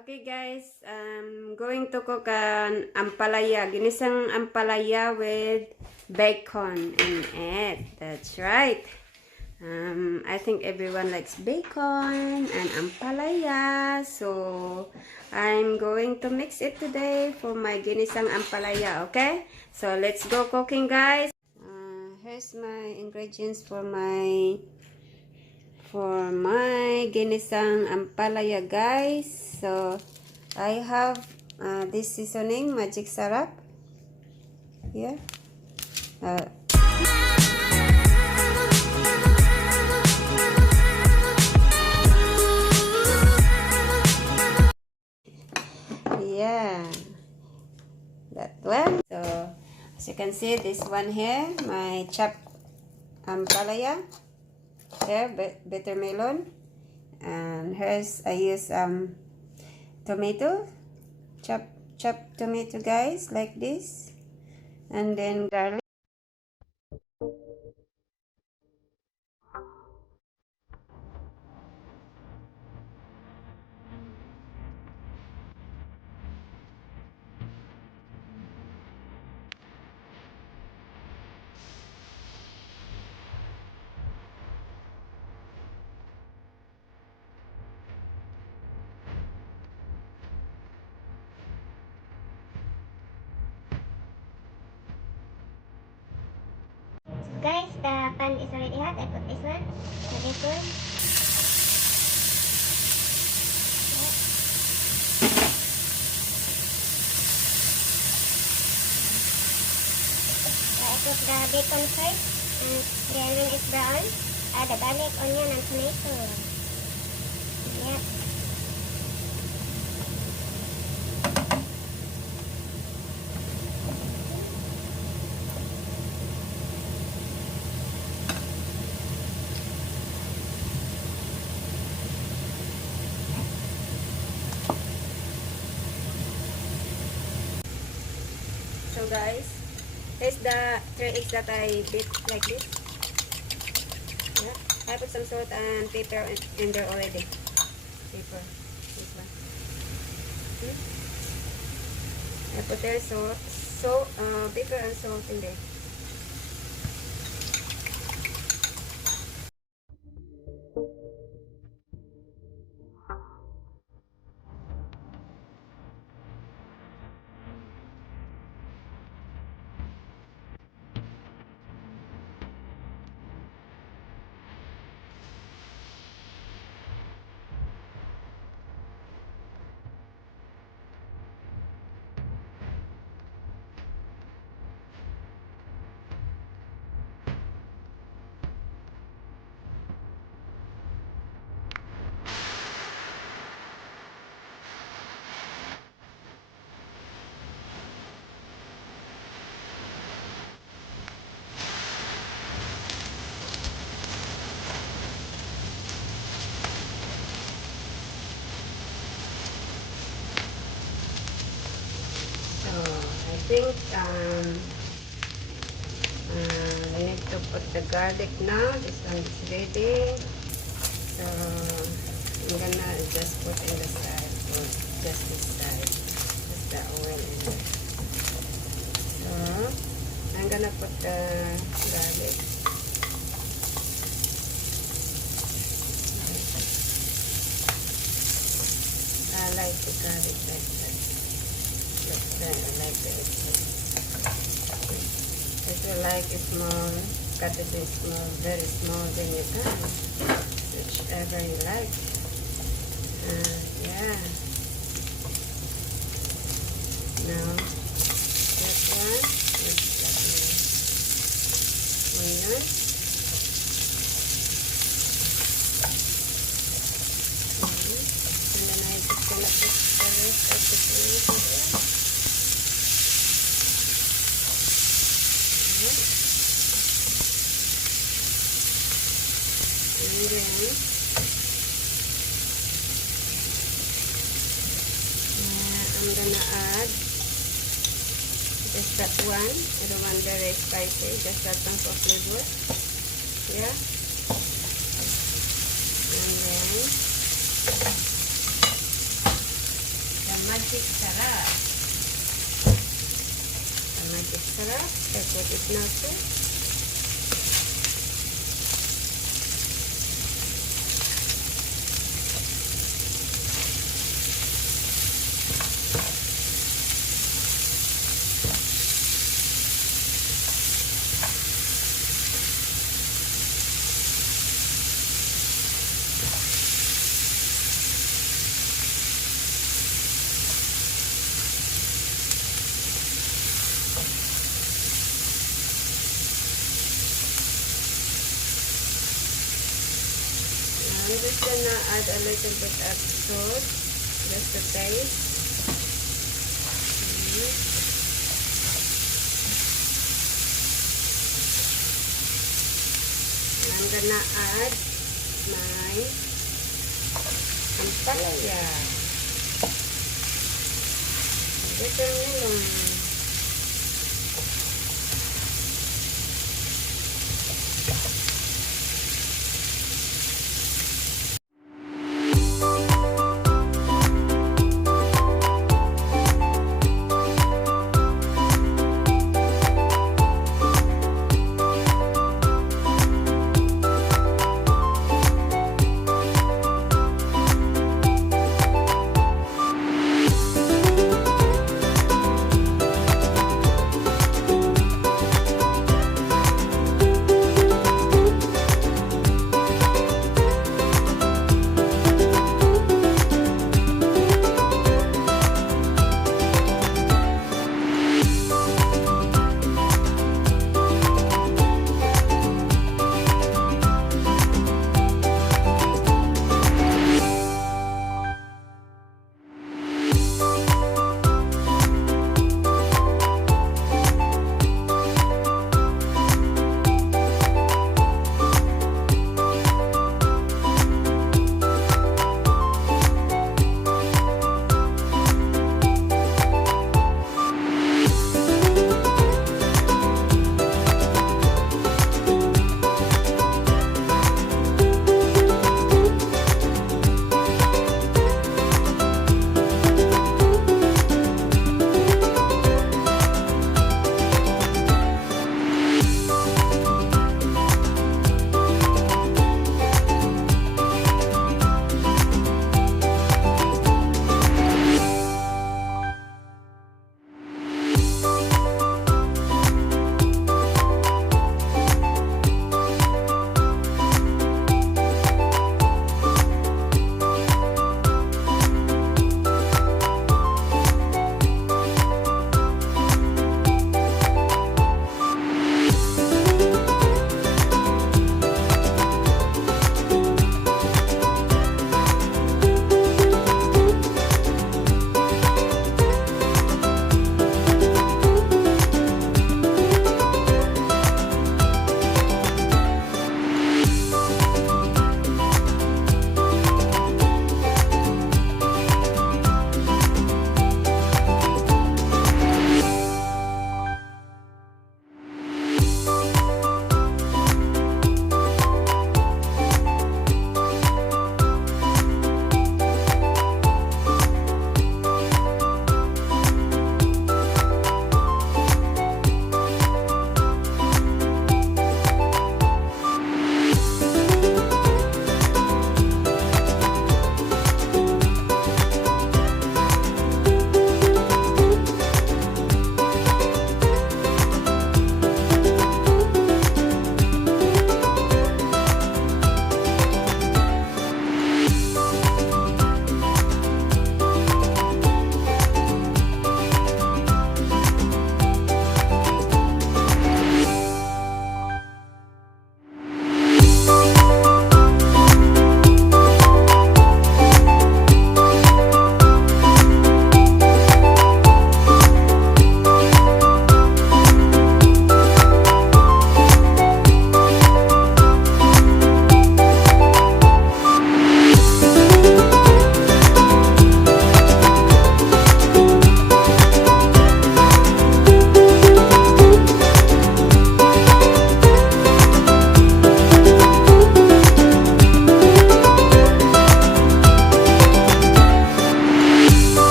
Okay guys, I'm going to cook an ampalaya, ginisang ampalaya with bacon and egg. That's right. I think everyone likes bacon and ampalaya, so I'm going to mix it today for my ginisang ampalaya, okay? So let's go cooking guys. Here's my ingredients for my ginisang ampalaya guys. So I have this seasoning, magic syrup here. Yeah, that one. So as you can see, this one here, my chopped ampalaya. Here, bitter melon. And here's I use tomato, chopped tomato guys, like this, and then garlic. Guys, the pan is already hot. I put this one, the bacon. So I put the bacon first, and then when it's brown, add the garlic, onion, and tomato. Yep. So guys, here's the 3 eggs that I beat like this. Yeah. I put some salt and pepper in there already. Pepper. This one. I put there pepper and salt in there. So I think I need to put the garlic now. This one is ready. So I'm gonna just put in the side, or just this side, just the oil in there. So I'm gonna put the garlic. I like the garlic like that. I like the if you like it small, cut it in small, very small, then you can, whichever you like. Yeah. Now, that one, let's cut the onion. And then I just gonna put the rest of the tomato there. And then I'm gonna add just that one. I don't want very spicy, just that one for flavor. Yeah. And then magic sarap. The magic sarap. I put it now too. I'm just gonna add a little bit of salt, just to taste. And I'm gonna add my ampalaya. Little melon.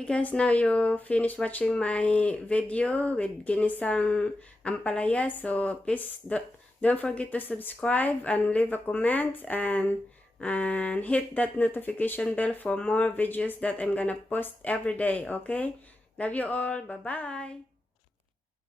Okay guys, now you finish watching my video with Ginisang ampalaya. So please don't forget to subscribe and leave a comment and hit that notification bell for more videos that I'm gonna post every day. Okay, love you all. Bye bye.